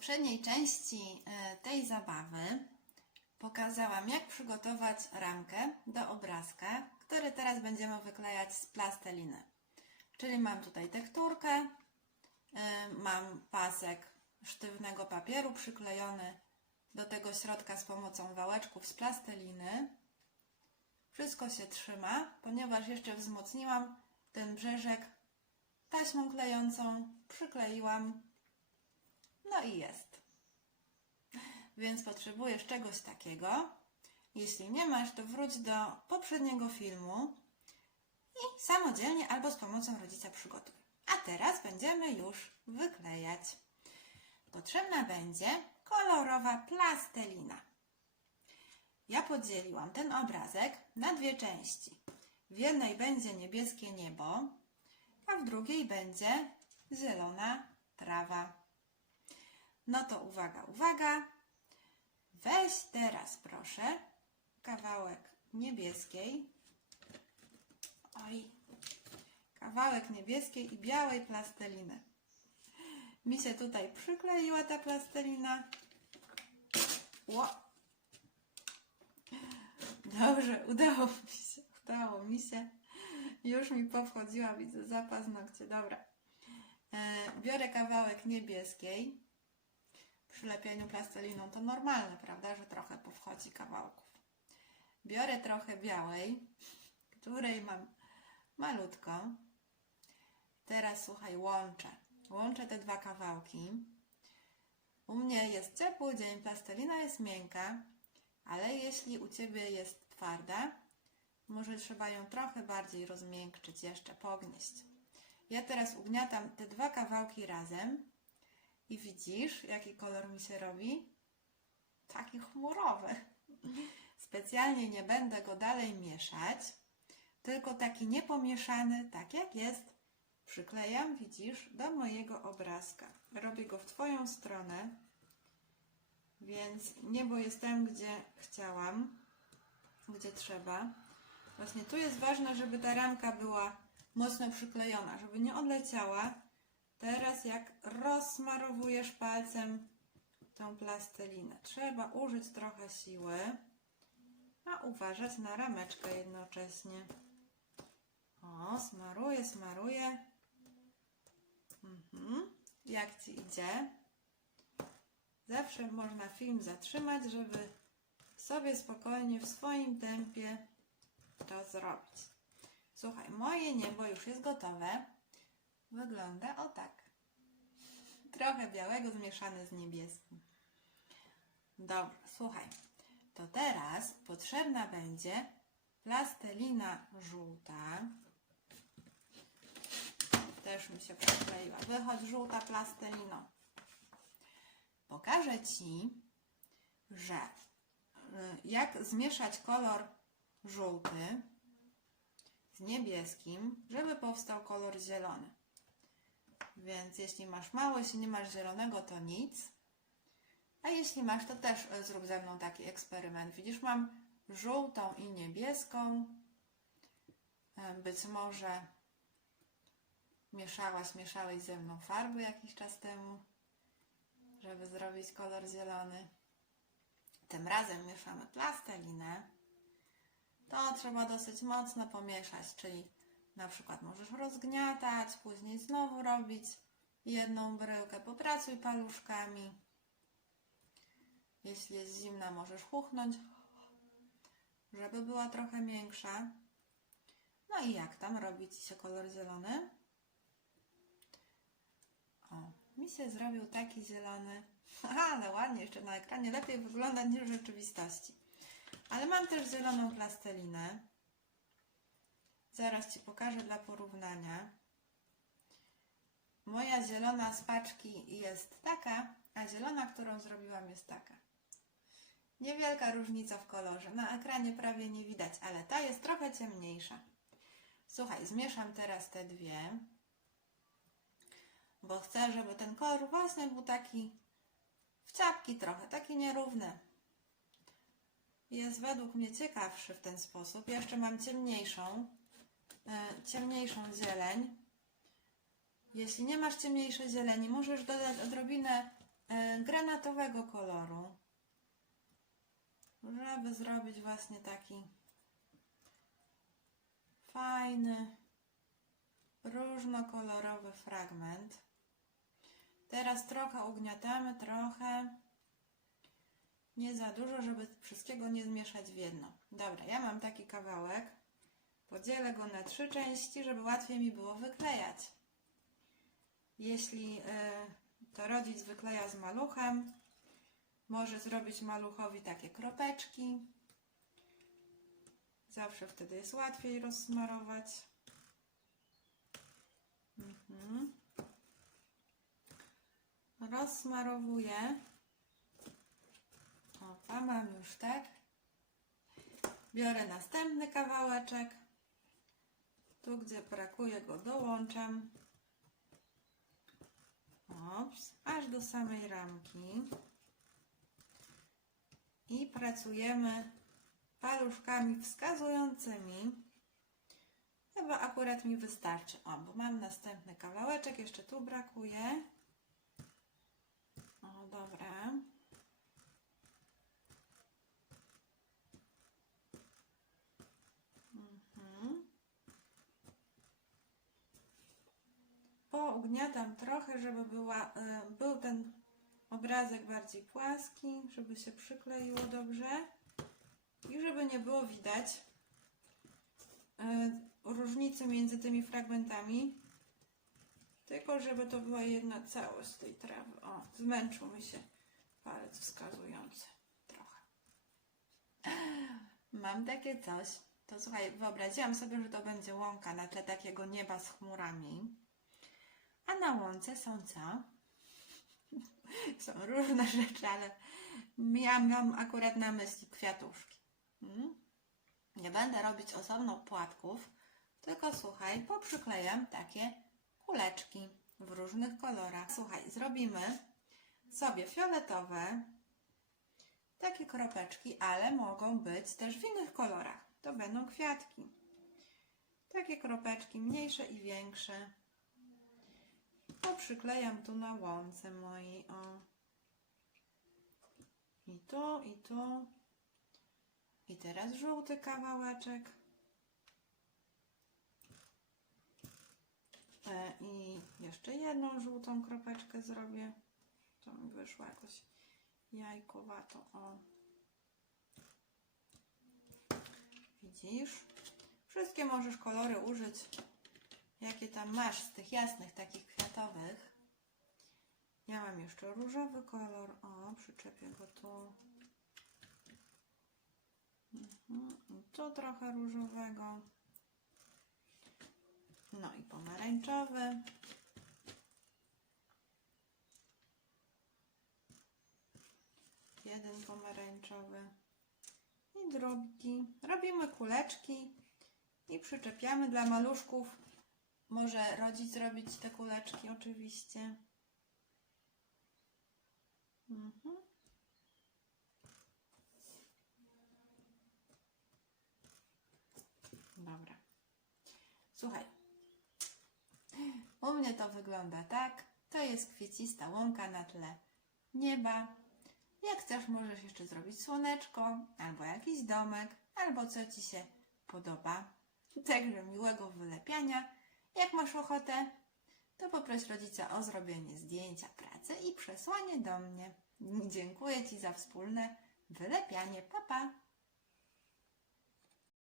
poprzedniej części e, tej zabawy pokazałam, jak przygotować ramkę do obrazka, który teraz będziemy wyklejać z plasteliny. Czyli mam tutaj tekturkę, e, mam pasek sztywnego papieru przyklejony do tego środka z pomocą wałeczków z plasteliny. Wszystko się trzyma, ponieważ jeszcze wzmocniłam ten brzeżek taśmą klejącą, przykleiłam, no i jest. Więc potrzebujesz czegoś takiego. Jeśli nie masz, to wróć do poprzedniego filmu i samodzielnie albo z pomocą rodzica przygotuj. A teraz będziemy już wyklejać. Potrzebna będzie kolorowa plastelina. Ja podzieliłam ten obrazek na dwie części. W jednej będzie niebieskie niebo, a w drugiej będzie zielona trawa. No to uwaga, uwaga. Weź teraz proszę kawałek niebieskiej. Oj. Kawałek niebieskiej i białej plasteliny. Mi się tutaj przykleiła ta plastelina. Ło. Dobrze, udało mi się, udało mi się. Już mi powchodziła, widzę za paznokcie. Dobra. E, biorę kawałek niebieskiej. Przy lepieniu plasteliną to normalne, prawda, że trochę powchodzi kawałków. Biorę trochę białej, której mam malutko. Teraz słuchaj, łączę. Łączę te dwa kawałki. U mnie jest ciepły dzień, plastelina jest miękka, ale jeśli u Ciebie jest twarda, może trzeba ją trochę bardziej rozmiękczyć, jeszcze pognieść. Ja teraz ugniatam te dwa kawałki razem i widzisz, jaki kolor mi się robi? Taki chmurowy. Specjalnie nie będę go dalej mieszać, tylko taki niepomieszany, tak jak jest, przyklejam, widzisz, do mojego obrazka. Robię go w Twoją stronę, więc niebo jest tam, gdzie chciałam, gdzie trzeba. Właśnie tu jest ważne, żeby ta ramka była mocno przyklejona, żeby nie odleciała. Teraz jak rozsmarowujesz palcem tą plastelinę, trzeba użyć trochę siły, a uważać na rameczkę jednocześnie. O, smaruję, smaruję. Mhm. Jak Ci idzie? Zawsze można film zatrzymać, żeby sobie spokojnie w swoim tempie to zrobić. Słuchaj, moje niebo już jest gotowe. Wygląda o tak. Trochę białego zmieszane z niebieskim. Dobra, słuchaj. To teraz potrzebna będzie plastelina żółta. Też mi się przykleiła. Wychodź żółta plastelino. Pokażę Ci, że y, jak zmieszać kolor żółty z niebieskim, żeby powstał kolor zielony. Więc jeśli masz mało, jeśli nie masz zielonego, to nic. A jeśli masz, to też y, zrób ze mną taki eksperyment. Widzisz, mam żółtą i niebieską. Y, Być może mieszałaś, mieszałeś ze mną farby jakiś czas temu, żeby zrobić kolor zielony. Tym razem mieszamy plastelinę. To trzeba dosyć mocno pomieszać, czyli na przykład możesz rozgniatać, później znowu robić jedną bryłkę. Popracuj paluszkami. Jeśli jest zimna, możesz chuchnąć, żeby była trochę większa. No i jak tam robi Ci się kolor zielony? O, mi się zrobił taki zielony. Ale ładnie jeszcze na ekranie. Lepiej wygląda niż w rzeczywistości. Ale mam też zieloną plastelinę. Zaraz Ci pokażę dla porównania. Moja zielona z paczki jest taka, a zielona, którą zrobiłam jest taka. Niewielka różnica w kolorze. Na ekranie prawie nie widać, ale ta jest trochę ciemniejsza. Słuchaj, zmieszam teraz te dwie, bo chcę, żeby ten kolor właśnie był taki w ciapki trochę, taki nierówny. Jest według mnie ciekawszy w ten sposób. Jeszcze mam ciemniejszą, ciemniejszą zieleń. Jeśli nie masz ciemniejszej zieleni, możesz dodać odrobinę e, granatowego koloru, żeby zrobić właśnie taki fajny, różnokolorowy fragment. Teraz trochę ugniatamy, trochę. Nie za dużo, żeby wszystkiego nie zmieszać w jedno. Dobra, ja mam taki kawałek. Podzielę go na trzy części, żeby łatwiej mi było wyklejać. Jeśli y, to rodzic wykleja z maluchem, może zrobić maluchowi takie kropeczki. Zawsze wtedy jest łatwiej rozsmarować. Mhm. Rozsmarowuję. Opa, mam już tak. Biorę następny kawałeczek. Tu, gdzie brakuje go, dołączam. Ops, aż do samej ramki. I pracujemy paluszkami wskazującymi. Chyba akurat mi wystarczy. O, bo mam następny kawałeczek, jeszcze tu brakuje. O, dobra. Mhm. Pougniatam trochę, żeby była, y, był ten obrazek bardziej płaski, żeby się przykleiło dobrze i żeby nie było widać y, różnicy między tymi fragmentami, tylko żeby to była jedna całość tej trawy. O, zmęczył mi się palec wskazujący trochę. Mam takie coś. To słuchaj, wyobraziłam sobie, że to będzie łąka na tle takiego nieba z chmurami. A na łące są co? są różne rzeczy, ale ja mam akurat na myśli kwiatuszki. Mm? Nie będę robić osobno płatków, tylko słuchaj, poprzyklejam takie kuleczki w różnych kolorach. Słuchaj, zrobimy sobie fioletowe, takie kropeczki, ale mogą być też w innych kolorach. To będą kwiatki. Takie kropeczki, mniejsze i większe. Poprzyklejam tu na łące mojej, o. I tu, i tu. I teraz żółty kawałeczek. E, I jeszcze jedną żółtą kropeczkę zrobię. To mi wyszło jakoś jajkowato. O. Widzisz? Wszystkie możesz kolory użyć, jakie tam masz z tych jasnych, takich kwiatowych. Ja mam jeszcze różowy kolor. O, przyczepię go tu. Mhm. Tu trochę różowego. No i pomarańczowy. Jeden pomarańczowy i drugi. Robimy kuleczki i przyczepiamy dla maluszków. Może rodzic robić te kuleczki oczywiście. Mhm. Dobra. Słuchaj. U mnie to wygląda tak. To jest kwiecista łąka na tle nieba. Jak chcesz, możesz jeszcze zrobić słoneczko, albo jakiś domek, albo co Ci się podoba. Także miłego wylepiania. Jak masz ochotę, to poproś rodzica o zrobienie zdjęcia pracy i przesłanie do mnie. Dziękuję Ci za wspólne wylepianie. Papa! Pa.